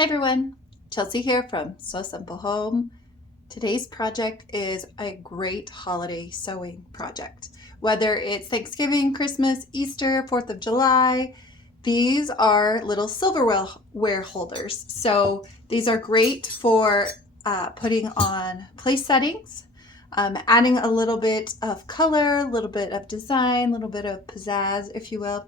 Hey everyone, Chelsea here from So Simple Home. Today's project is a great holiday sewing project. Whether it's Thanksgiving, Christmas, Easter, 4th of July, these are little silverware holders. So these are great for putting on place settings, adding a little bit of color, a little bit of design, a little bit of pizzazz, if you will,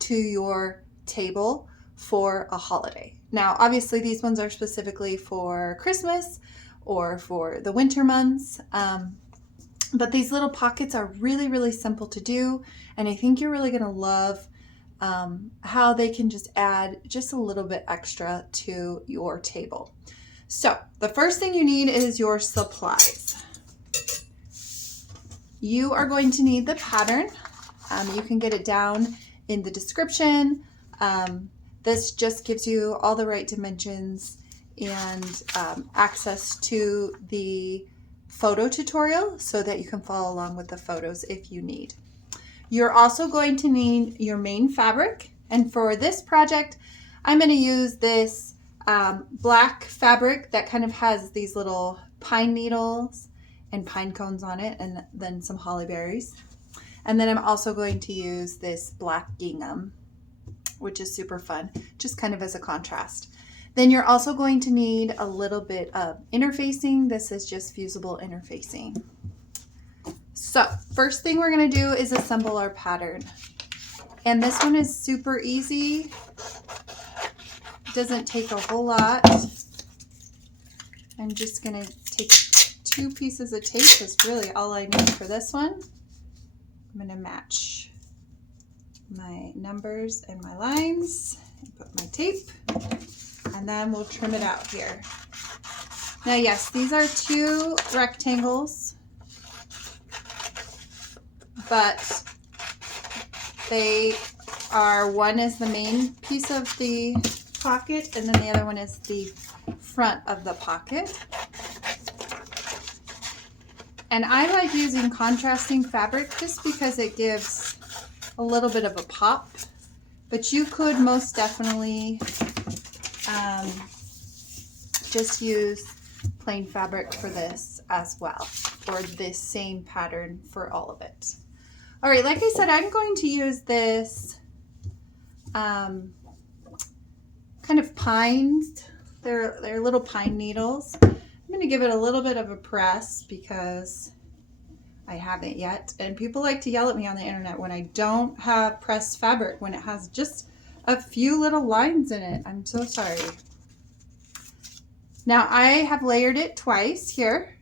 to your table for a holiday. Now, obviously, these ones are specifically for Christmas or for the winter months, but these little pockets are really, really simple to do, and I think you're really going to love how they can just add just a little bit extra to your table. So, the first thing you need is your supplies. You are going to need the pattern. You can get it down in the description. This just gives you all the right dimensions and access to the photo tutorial so that you can follow along with the photos if you need. You're also going to need your main fabric, and for this project I'm going to use this black fabric that kind of has these little pine needles and pine cones on it, and then some holly berries. And then I'm also going to use this black gingham, which is super fun, just kind of as a contrast. Then you're also going to need a little bit of interfacing. This is just fusible interfacing. So first thing we're going to do is assemble our pattern. And this one is super easy. It doesn't take a whole lot. I'm just going to take 2 pieces of tape. That's really all I need for this one. I'm going to match my numbers and my lines and put my tape, and then we'll trim it out here. Now, yes, these are 2 rectangles, but they are, one is the main piece of the pocket, and then the other one is the front of the pocket. And I like using contrasting fabric just because it gives a little bit of a pop, but you could most definitely just use plain fabric for this as well, or this same pattern for all of it. All right, like I said, I'm going to use this kind of pines. They're little pine needles. I'm going to give it a little bit of a press because I haven't yet, and people like to yell at me on the internet when I don't have pressed fabric, when it has just a few little lines in it. I'm so sorry. Now I have layered it twice here,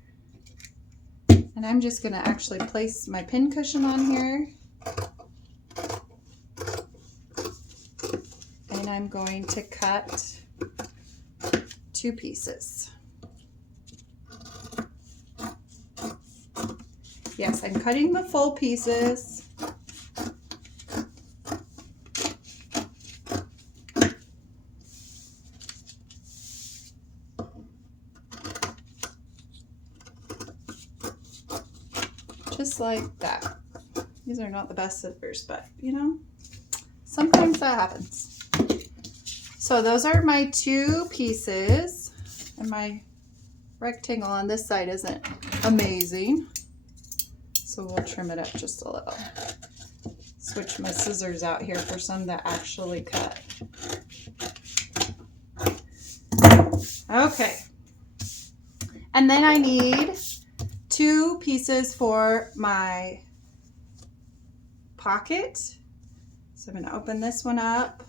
and I'm just going to actually place my pin cushion on here, and I'm going to cut 2 pieces. Yes, I'm cutting the full pieces. Just like that. These are not the best scissors, but you know, sometimes that happens. So those are my 2 pieces, and my rectangle on this side isn't amazing. So we'll trim it up just a little. Switch my scissors out here for some that actually cut. Okay. And then I need 2 pieces for my pocket. So I'm going to open this one up,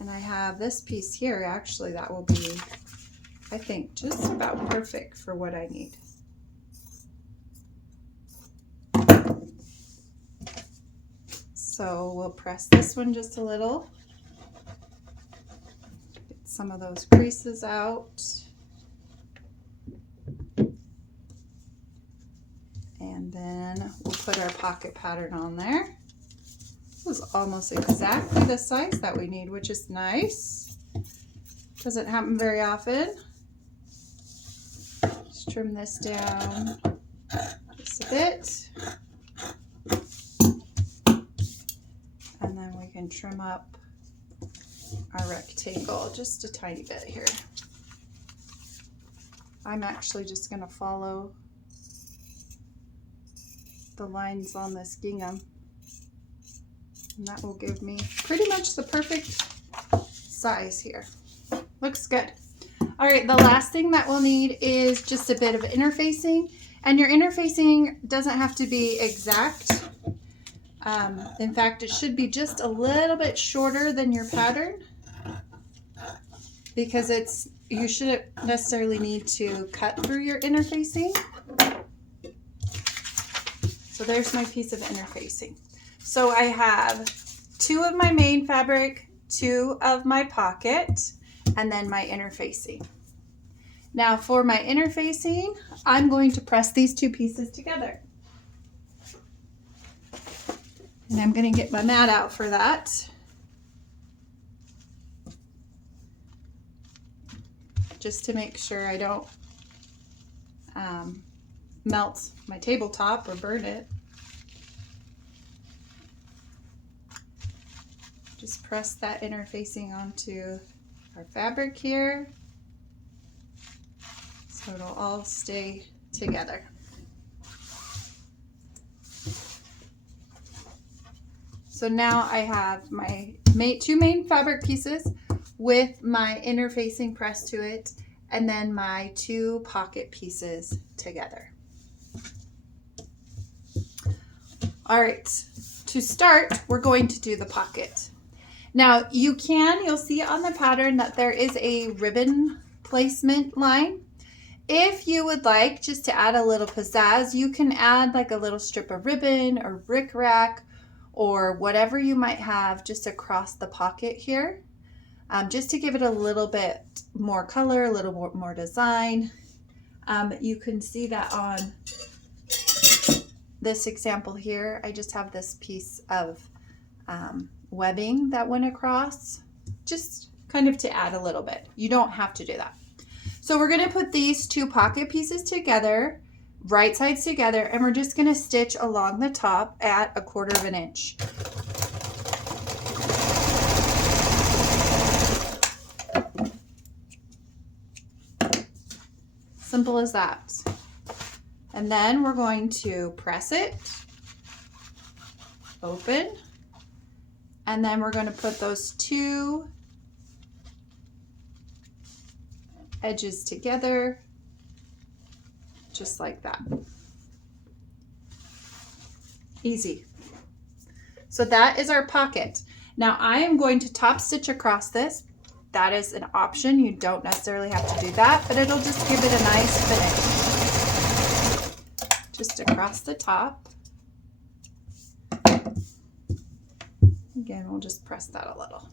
and I have this piece here. Actually, that will be, I think, just about perfect for what I need. So we'll press this one just a little, get some of those creases out, and then we'll put our pocket pattern on there. This is almost exactly the size that we need, which is nice. Doesn't happen very often. Just trim this down just a bit. And then we can trim up our rectangle just a tiny bit here. I'm actually just going to follow the lines on this gingham, and that will give me pretty much the perfect size here. Looks good. All right, the last thing that we'll need is just a bit of interfacing, and your interfacing doesn't have to be exact. In fact, it should be just a little bit shorter than your pattern, because you shouldn't necessarily need to cut through your interfacing. So there's my piece of interfacing. So I have 2 of my main fabric, 2 of my pocket, and then my interfacing. Now for my interfacing, I'm going to press these 2 pieces together. And I'm going to get my mat out for that. Just to make sure I don't melt my tabletop or burn it. Just press that interfacing onto our fabric here, so it'll all stay together. So now I have my 2 main fabric pieces with my interfacing pressed to it, and then my 2 pocket pieces together. All right, to start, we're going to do the pocket. Now you'll see on the pattern that there is a ribbon placement line. If you would like just to add a little pizzazz, you can add like a little strip of ribbon or rickrack or whatever you might have just across the pocket here, just to give it a little bit more color, a little more design. You can see that on this example here. I just have this piece of webbing that went across, just kind of to add a little bit. You don't have to do that. So we're going to put these 2 pocket pieces together, right sides together, and we're just going to stitch along the top at 1/4 inch. Simple as that. And then we're going to press it, open, and then we're going to put those 2 edges together, just like that. Easy. So that is our pocket. Now I am going to top stitch across this. That is an option. You don't necessarily have to do that, but it'll just give it a nice finish. Just across the top. Again, we'll just press that a little.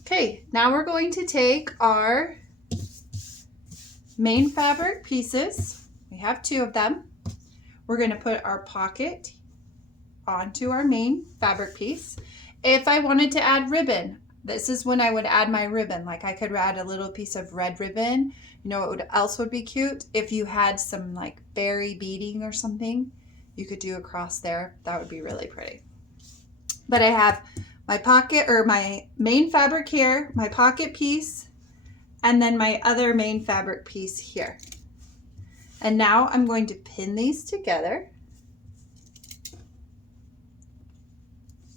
Okay, now we're going to take our main fabric pieces. We have 2 of them. We're going to put our pocket onto our main fabric piece. If I wanted to add ribbon, this is when I would add my ribbon. Like I could add a little piece of red ribbon. You know what else would be cute? If you had some like berry beading or something, you could do across there. That would be really pretty. But I have my pocket, or my main fabric here, my pocket piece, and then my other main fabric piece here. And now I'm going to pin these together.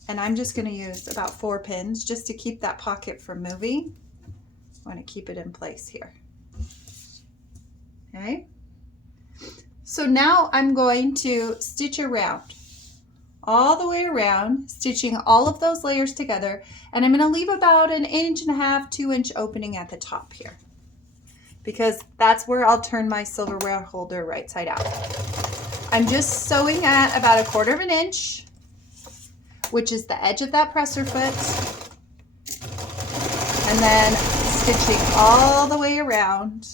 And I'm just going to use about 4 pins just to keep that pocket from moving. I want to keep it in place here. Okay. So now I'm going to stitch around, all the way around, stitching all of those layers together. And I'm going to leave about 1.5 inch, 2 inch opening at the top here, because that's where I'll turn my silverware holder right side out. I'm just sewing at about 1/4 inch, which is the edge of that presser foot, and then stitching all the way around,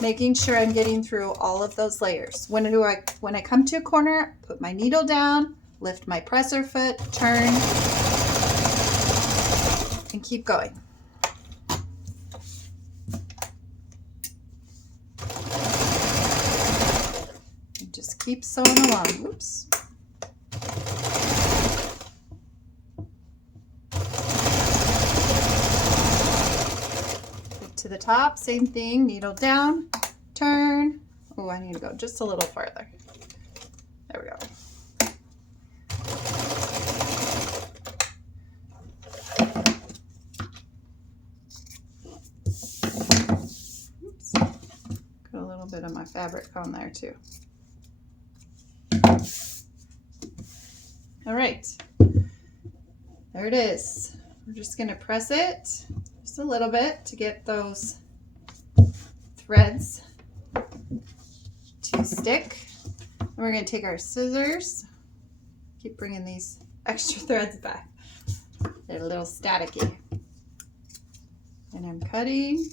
making sure I'm getting through all of those layers. When I come to a corner, put my needle down, lift my presser foot, turn, and keep going. And just keep sewing along. Oops. the top, same thing, needle down, turn. Oh, I need to go just a little farther. There we go. Oops. Got a little bit of my fabric on there too. All right, there it is. We're just gonna press it just a little bit to get those threads to stick. And we're gonna take our scissors, keep bringing these extra threads back. They're a little staticky. And I'm cutting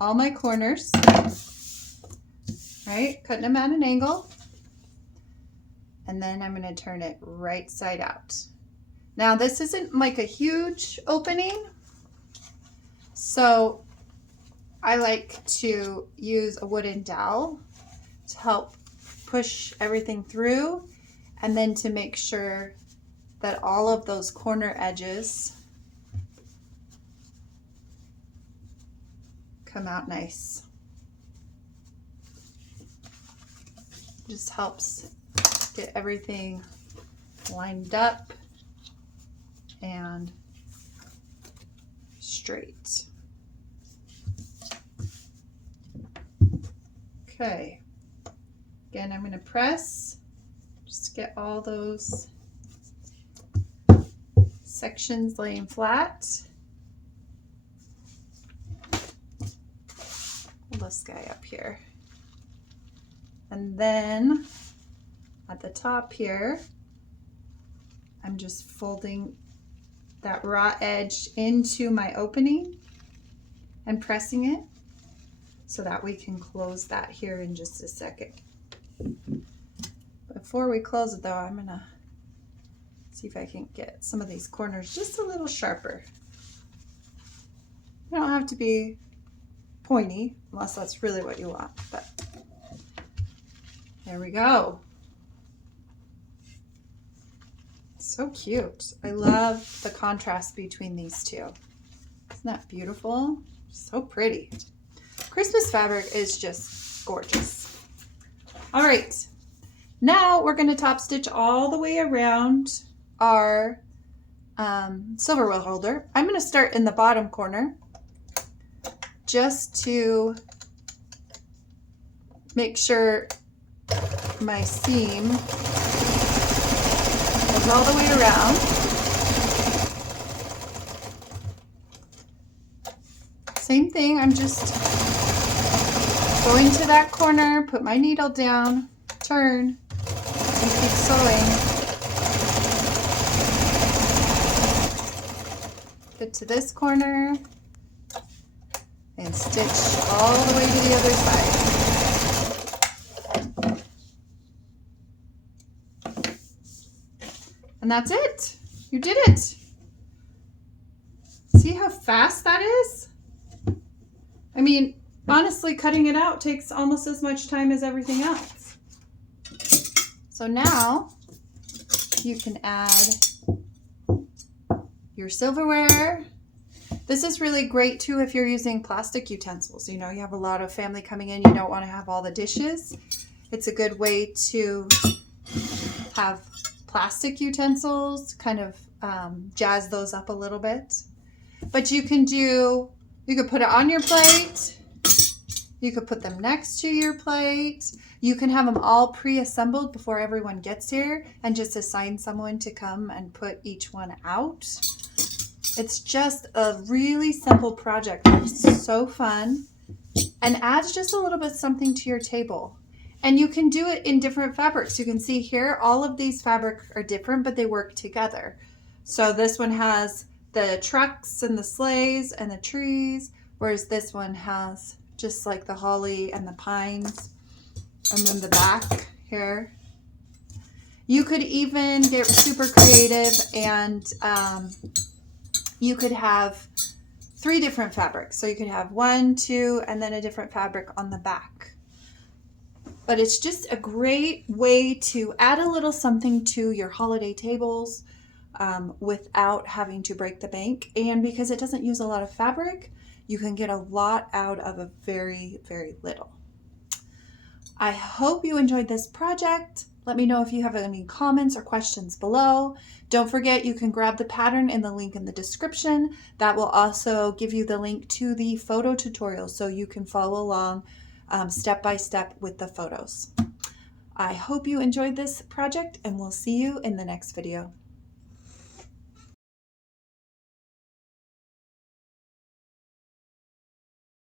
all my corners, right? Cutting them at an angle. And then I'm going to turn it right side out. Now this isn't like a huge opening, so I like to use a wooden dowel to help push everything through, and then to make sure that all of those corner edges come out nice. Just helps get everything lined up and straight. Okay, again, I'm going to press, just get all those sections laying flat. Pull this guy up here. And then at the top here, I'm just folding that raw edge into my opening and pressing it so that we can close that here in just a second. Before we close it though, I'm gonna see if I can get some of these corners just a little sharper. You don't have to be pointy unless that's really what you want, but there we go. So cute. I love the contrast between these two. Isn't that beautiful? So pretty. Christmas fabric is just gorgeous. All right, now we're going to top stitch all the way around our silverware holder. I'm going to start in the bottom corner just to make sure my seam goes all the way around. Same thing, I'm just going to that corner, put my needle down, turn, and keep sewing. Get to this corner and stitch all the way to the other side. And that's it. You did it. See how fast that is? I mean, honestly, cutting it out takes almost as much time as everything else. So now you can add your silverware. This is really great too if you're using plastic utensils. You know, you have a lot of family coming in, you don't want to have all the dishes. It's a good way to have plastic utensils, kind of jazz those up a little bit. But you could put it on your plate. You could put them next to your plate. You can have them all pre-assembled before everyone gets here and just assign someone to come and put each one out. It's just a really simple project. It's so fun and adds just a little bit something to your table. And you can do it in different fabrics. You can see here, all of these fabrics are different, but they work together. So this one has the trucks and the sleighs and the trees, whereas this one has just like the holly and the pines. And then the back here. You could even get super creative and you could have 3 different fabrics. So you could have 1, 2, and then a different fabric on the back. But it's just a great way to add a little something to your holiday tables without having to break the bank. And because it doesn't use a lot of fabric, You can get a lot out of a very, very little. I hope you enjoyed this project. Let me know if you have any comments or questions below. Don't forget, you can grab the pattern in the link in the description. That will also give you the link to the photo tutorial so you can follow along step by step with the photos. I hope you enjoyed this project, and we'll see you in the next video.